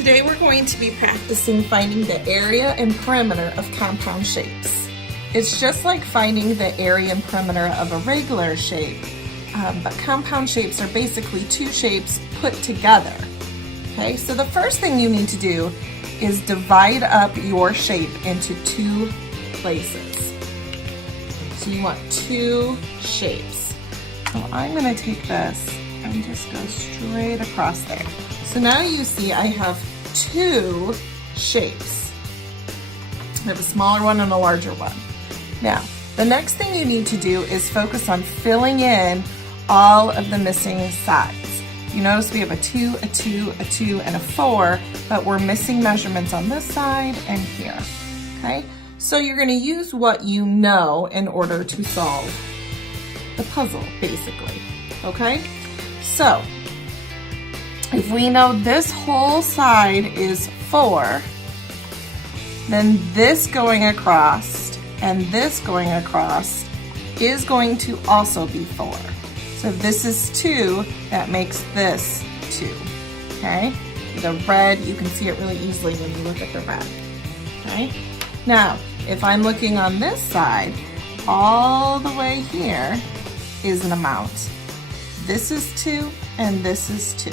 Today we're going to be practicing finding the area and perimeter of compound shapes. It's just like finding the area and perimeter of a regular shape, but compound shapes are basically two shapes put together. Okay, so the first thing you need to do is divide up your shape into two places. So you want two shapes. So I'm going to take this and just go straight across there. So now you see I have two shapes. I have a smaller one and a larger one. Now, the next thing you need to do is focus on filling in all of the missing sides. You notice we have a 2, a 2, a 2, and a 4, but we're missing measurements on this side and here, okay? So you're gonna use what you know in order to solve the puzzle, basically, okay? So, if we know this whole side is 4, then this going across and this going across is going to also be 4. So if this is 2, that makes this 2, okay? The red, you can see it really easily when you look at the red, okay? Now, if I'm looking on this side, all the way here is an amount. This is 2 and this is 2.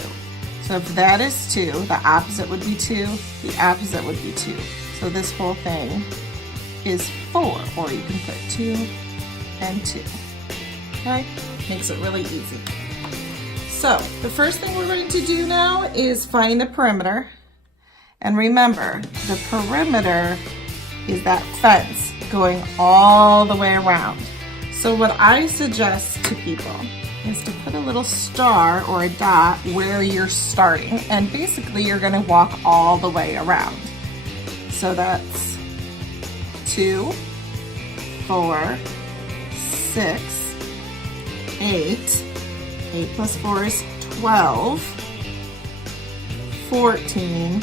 So if that is 2, the opposite would be 2, the opposite would be 2. So this whole thing is 4, or you can put 2 and 2. Okay? Makes it really easy. So the first thing we're going to do now is find the perimeter. And remember, the perimeter is that fence going all the way around. So what I suggest to people is to put a little star or a dot where you're starting, and basically you're going to walk all the way around. So that's 2, 4, 6, 8. 8 plus 4 is 12, 14,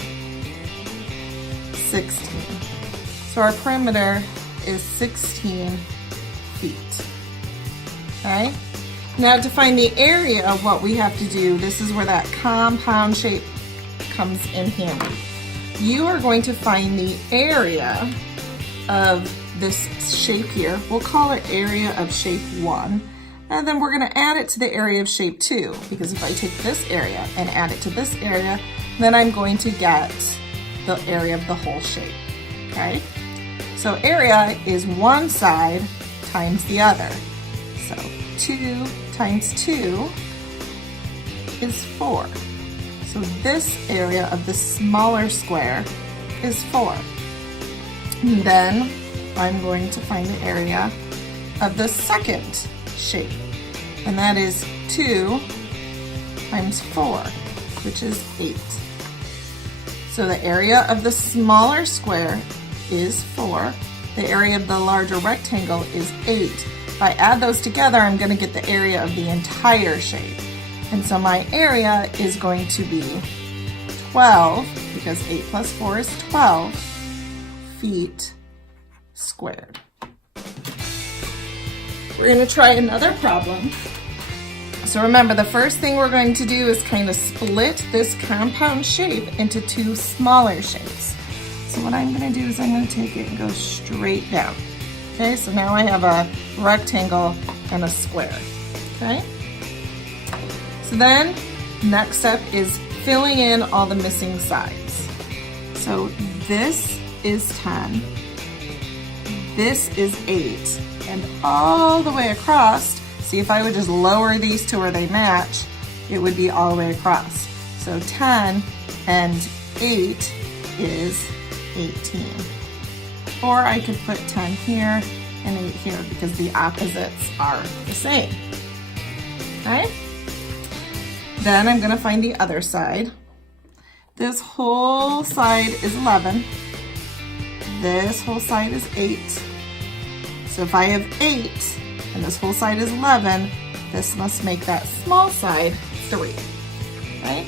16. So our perimeter is 16 feet. Okay? Now to find the area, what we have to do, this is where that compound shape comes in handy. You are going to find the area of this shape here. We'll call it area of shape 1. And then we're going to add it to the area of shape 2, because if I take this area and add it to this area, then I'm going to get the area of the whole shape. Okay? So area is one side times the other. So 2 times 2 is 4. So this area of the smaller square is 4. And then I'm going to find the area of the second shape, and that is 2 times 4, which is 8. So the area of the smaller square is 4. The area of the larger rectangle is 8. If I add those together, I'm going to get the area of the entire shape. And so my area is going to be 12, because 8 plus 4 is 12 feet squared. We're going to try another problem. So remember, the first thing we're going to do is kind of split this compound shape into two smaller shapes. So what I'm going to do is I'm going to take it and go straight down. Okay, so now I have a rectangle and a square. Okay? So then, next step is filling in all the missing sides. So this is 10, this is 8, and all the way across, see, if I would just lower these to where they match, it would be all the way across. So 10 and 8 is 18. Or I could put 10 here and 8 here, because the opposites are the same. Okay? Then I'm going to find the other side. This whole side is 11. This whole side is 8. So if I have 8 and this whole side is 11, this must make that small side 3. Okay?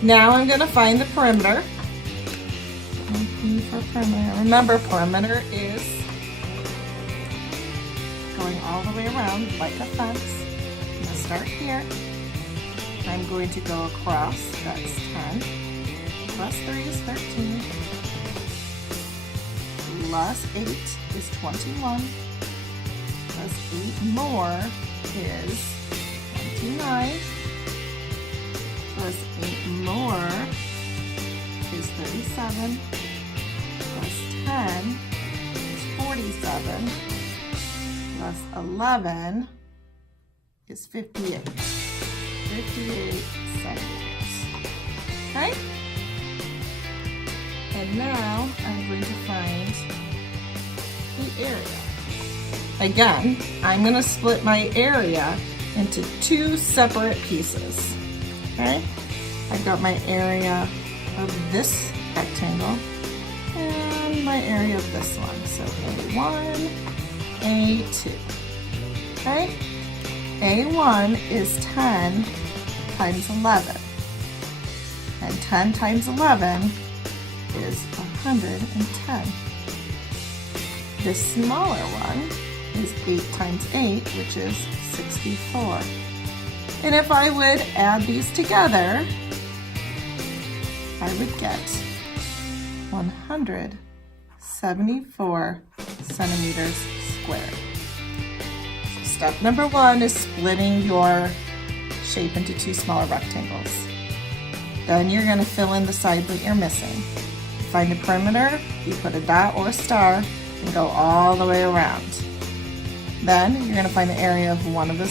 Now I'm going to find the perimeter. For perimeter. Remember, perimeter is going all the way around like a fence. I'm going to start here. I'm going to go across, that's 10. plus 3 is 13. Plus 8 is 21. Plus 8 more is 29. Plus 8 more is 37. Plus 10 is 47. Plus 11 is 58. 58 centimeters. Okay? And now I'm going to find the area. Again, I'm going to split my area into 2 separate pieces. Okay? I've got my area of this rectangle and my area of this one. So A1, A2. Okay? A1 is 10 times 11. And 10 times 11 is 110. The smaller one is 8 times 8, which is 64. And if I would add these together, I would get 174 centimeters squared. So step number 1 is splitting your shape into 2 smaller rectangles. Then you're going to fill in the sides that you're missing. Find the perimeter, you put a dot or a star, and go all the way around. Then you're going to find the area of one of the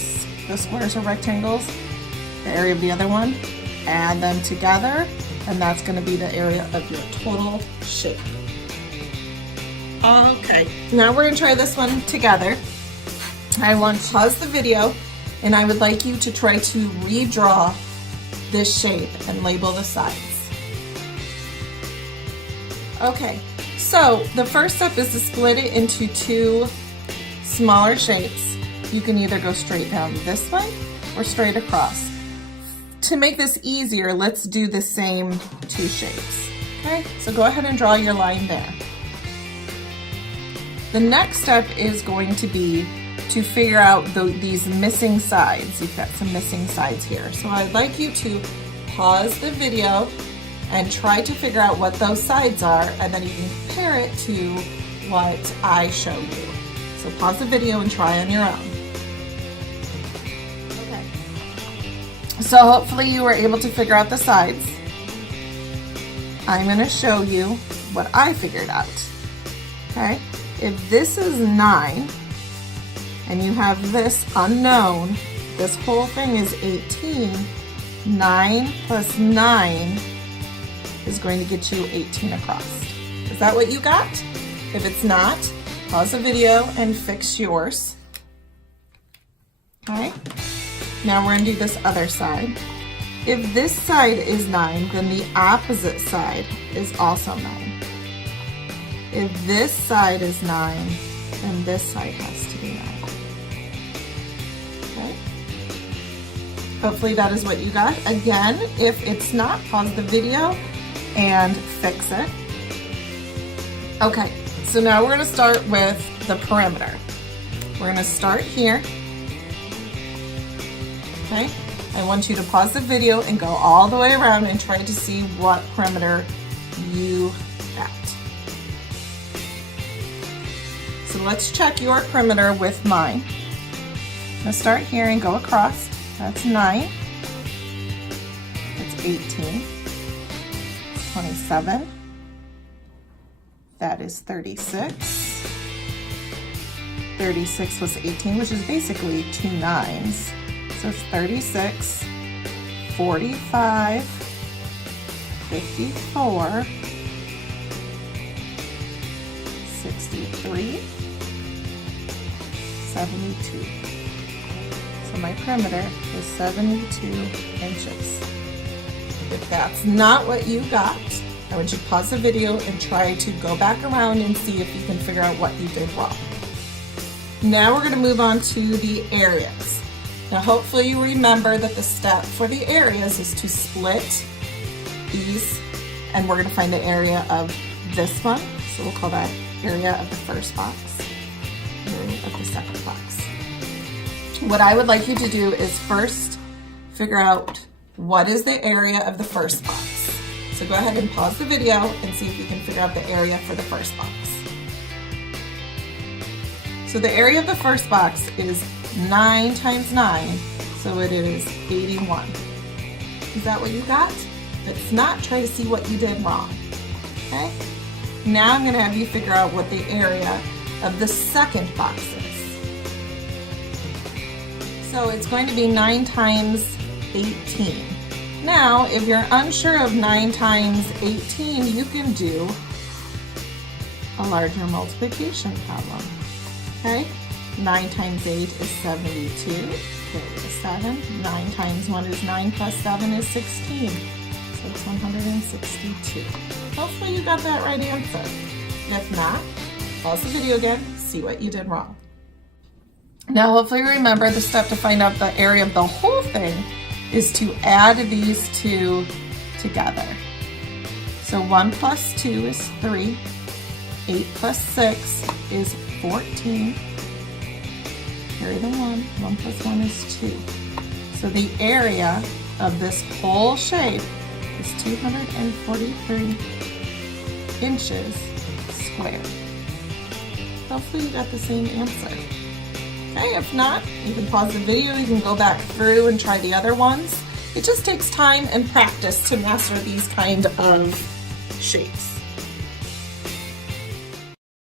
squares or rectangles, the area of the other one, add them together, and that's going to be the area of your total shape. Okay, now we're going to try this one together. I want to pause the video, and I would like you to try to redraw this shape and label the sides. Okay, so the first step is to split it into 2 smaller shapes. You can either go straight down this way or straight across. To make this easier, let's do the same 2 shapes. Okay, so go ahead and draw your line there. The next step is going to be to figure out these missing sides. You've got some missing sides here. So I'd like you to pause the video and try to figure out what those sides are, and then you can compare it to what I show you. So pause the video and try on your own. Okay. So hopefully you were able to figure out the sides. I'm going to show you what I figured out. Okay? If this is 9, and you have this unknown, this whole thing is 18, 9 plus 9 is going to get you 18 across. Is that what you got? If it's not, pause the video and fix yours. Okay, now we're gonna do this other side. If this side is 9, then the opposite side is also 9. If this side is 9, then this side has to be 9. Okay. Hopefully that is what you got. Again, if it's not, pause the video and fix it. Okay, so now we're gonna start with the perimeter. We're gonna start here. Okay, I want you to pause the video and go all the way around and try to see what perimeter you got. So let's check your perimeter with mine. I'm gonna start here and go across. That's 9. That's 18. 27, that is 36, 36 plus 18, which is basically 2 9s, so it's 36, 45, 54, 63, 72. So my perimeter is 72 inches. If that's not what you got, I want you to pause the video and try to go back around and see if you can figure out what you did wrong. Now we're going to move on to the areas. Now hopefully you remember that the step for the areas is to split these, and we're going to find the area of this one. So we'll call that area of the first box, area of the second box. What I would like you to do is first figure out what is the area of the first box. So go ahead and pause the video and see if you can figure out the area for the first box. So the area of the first box is 9 times 9, so it is 81. Is that what you got? If not, try to see what you did wrong. Okay? Now I'm going to have you figure out what the area of the second box is. So it's going to be 9 times 18. Now, if you're unsure of 9 times 18, you can do a larger multiplication problem. Okay? 9 times 8 is 72. Carry the 7. 9 times 1 is 9 plus 7 is 16. So it's 162. Hopefully you got that right answer. If not, pause the video again, see what you did wrong. Now hopefully remember the step to find out the area of the whole thing is to add these two together. So 1 plus 2 is 3. 8 plus 6 is 14. Carry the 1. 1 plus 1 is 2. So the area of this whole shape is 243 inches squared. Hopefully you got the same answer. Okay, if not, you can pause the video, you can go back through and try the other ones. It just takes time and practice to master these kind of shapes.